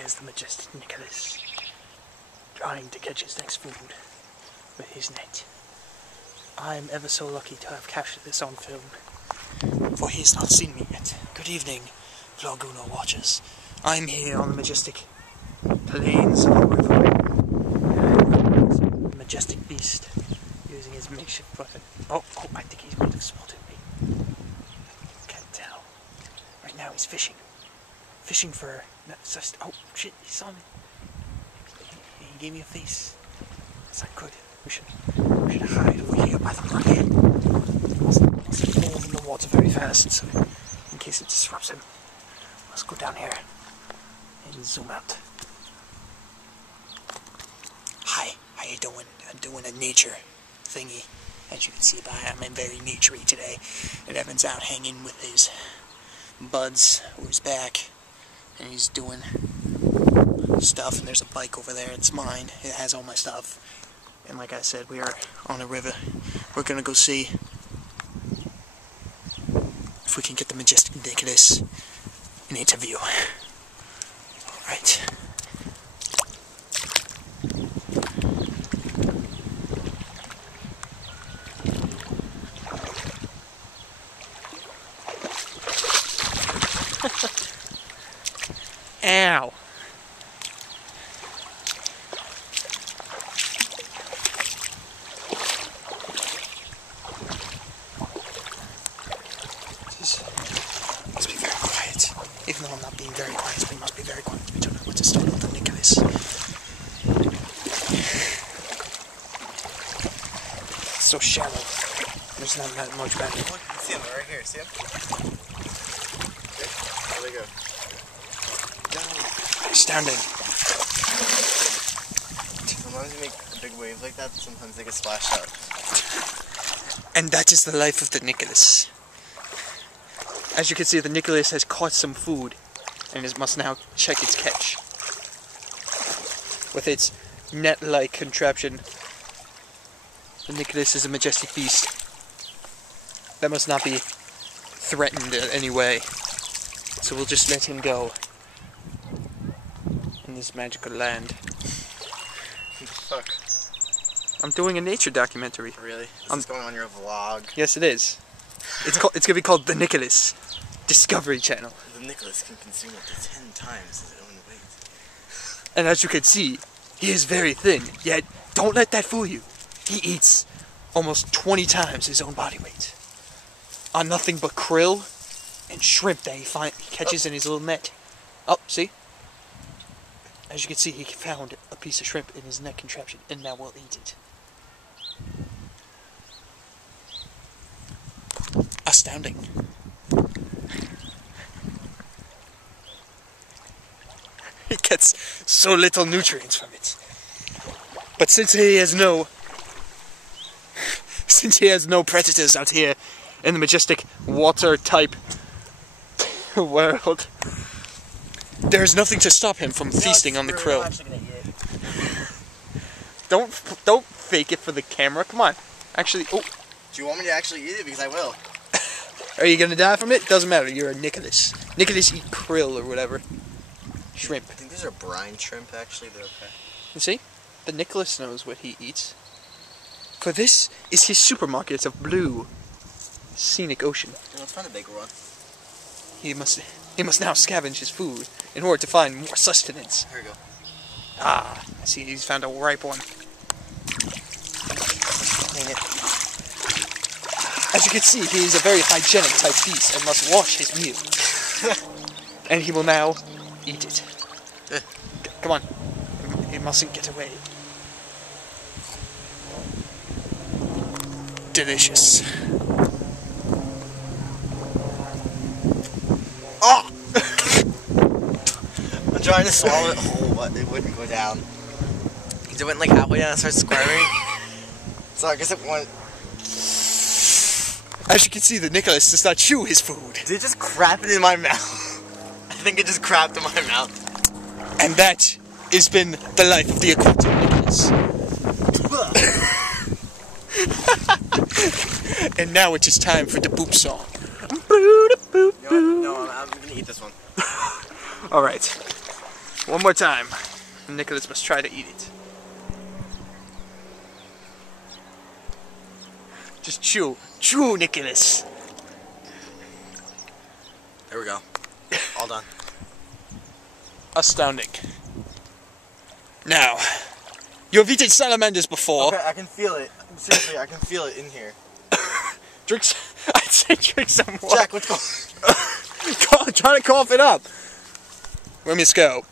There's the majestic Nicholas, trying to catch his next food with his net. I'm ever so lucky to have captured this on film, for he has not seen me yet. Good evening, Vloguno watchers. I'm here on the majestic plains of the river. The majestic beast, using his makeshift weapon. Oh, I think he might have spotted me. Can't tell. Right now he's fishing. Fishing for... oh shit, he saw me. He gave me a face. That's not good. We should hide over here by the bucket. Must fall in the water very fast, so in case it disrupts him. Let's go down here and zoom out. Hi, how you doing? I'm doing a nature thingy. As you can see, I'm very naturey today. And Evan's out hanging with his buds over his back. And he's doing stuff, and there's a bike over there. It's mine. It has all my stuff. And like I said, we are on a river. We're gonna go see if we can get the majestic Nicholas an interview. Alright. Ow! Must be very quiet. Even though I'm not being very quiet, we must be very quiet. We don't know what to startle the Nicholas. It's so shallow. There's not that much back here. Look, see him right here. See him? There they go. Astounding. Sometimes you make a big wave like that, sometimes they get splashed out. And that is the life of the Nicholas. As you can see, the Nicholas has caught some food, and it must now check its catch. With its net-like contraption, the Nicholas is a majestic beast that must not be threatened in any way. So we'll just let him go in this magical land. Fuck. I'm doing a nature documentary. Really? This is going on your vlog? Yes, it is. It's gonna be called The Nicholas Discovery Channel. The Nicholas can consume up to 10 times his own weight. And as you can see, he is very thin, yet don't let that fool you. He eats almost 20 times his own body weight on nothing but krill and shrimp that he catches in his little net. Oh, see? As you can see, he found a piece of shrimp in his net contraption, and now we'll eat it. Astounding. He gets so little nutrients from it. But since he has no predators out here in the majestic water type world, there's nothing to stop him from feasting on the krill. Don't fake it for the camera. Come on. Actually, oh. Do you want me to actually eat it? Because I will. Are you gonna die from it? Doesn't matter. You're a Nicholas. Nicholas eat krill or whatever. Shrimp. I think these are brine shrimp. Actually, they're okay. You see, the Nicholas knows what he eats. For this is his supermarket of blue, scenic ocean. Let's find a bigger one. He must now scavenge his food in order to find more sustenance. Here we go. Ah, I see. He's found a ripe one. Dang it. As you can see, he is a very hygienic type beast and must wash his meal. And he will now eat it. Come on. He mustn't get away. Delicious. Oh! I'm trying to swallow it whole, but it wouldn't go down. It went like halfway down and started squirming. So I guess it went... As you can see, the Nicholas does not chew his food. Did it just crap it in my mouth? I think it just crapped in my mouth. And that has been the life of the aquatic Nicholas. And now it is time for the boop song. No, I'm gonna eat this one. Alright. One more time. Nicholas must try to eat it. Just chew. Chew, Nicholas. There we go. All done. Astounding. Now, you have eaten salamanders before. Okay, I can feel it. Seriously, I can feel it in here. Drink. I'd say drink some water. Jack, let's go. Try to cough it up. Let me just go.